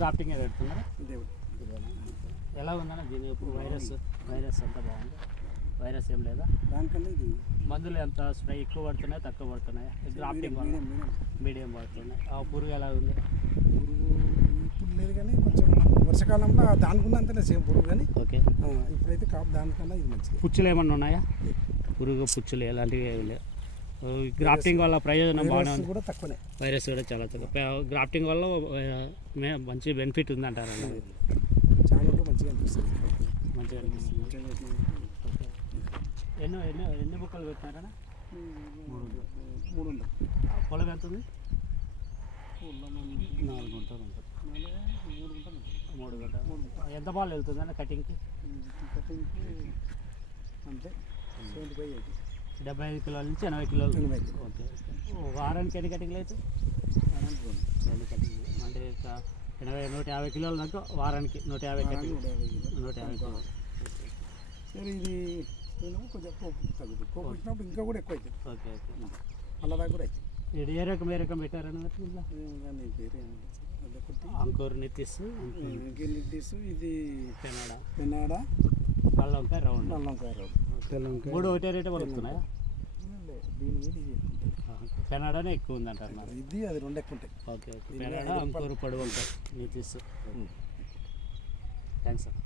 Grafting పెడుతున్నారు. దేవుడు ఎలా ఉందన్న దీని వైరస్ అంతా బాగుంది? వైరస్ ఏం లేదా? దానికన్నా ఇది మందులు ఎంత స్ప్రే ఎక్కువ పడుతున్నాయి తక్కువ పడుతున్నాయి? గ్రాఫ్టింగ్ వల్ల మీడియం పడుతున్నాయి. ఆ పురుగు ఎలా ఉంది? పురుగు ఇప్పుడు లేదు కానీ కొంచెం వర్షాకాలంలో దానికున్నంతనే సేమ్ పురుగు కానీ ఓకే. ఇప్పుడైతే కాపు దానికన్నా ఇది మంచిది. పుచ్చులు ఏమన్నా ఉన్నాయా? పురుగు పుచ్చులు ఎలాంటివి ఏమి లేవు. గ్రాఫ్టింగ్ వల్ల ప్రయోజనం బాగానే ఉంది. కూడా తక్కువనే, వైరస్ కూడా చాలా తక్కువ. గ్రాఫ్టింగ్ వల్ల మంచి బెనిఫిట్ ఉంది అంటారు. చాలా మంచిగా అనిపిస్తుంది. మంచిగా అనిపిస్తుంది. ఎన్ని బుక్కలు పెట్టినారా? 300. పొలం ఎంత ఉంది? 4 గుంటలు ఉంటుంది. 3 గంటలు. ఎంత బాల్ వెళ్తుంది అన్న కటింగ్కి? అంతే 75 కిలోల నుంచి 80 కిలోలు. ఓకే. వారానికి ఎన్ని కటింగ్లు అయితే? 2 కటింగ్లు అంటే 150 కిలోల దాకా వారానికి. 150 కటింగ్, 150 కిలోలు. సరే, ఇది కొంచెం కోపు తగ్గుతుంది. కోపు పెట్టినప్పుడు ఇంకా కూడా ఎక్కువ అవుతుంది. Okay okay. అలా దాకా కూడా అవుతుంది. ఇది ఏ రకం పెట్టారని ఇంట్లో? పేరు అదొకటి అంకూర్ నితీస్, ఇది పెనాడా, నల్లవంకాయ రౌండ్. తెల్లంకాయ 3 ఒకటే రేటే పడుతున్నాయా? దీని మీద పెనాడానే ఎక్కువ ఉంది అంటారు. ఇది అది 2 ఎక్కువ ఉంటాయి. Okay okay. పెనాడా, అంకూర్, పొడవు ఉంటాయి. నితీస్. Thanks sir.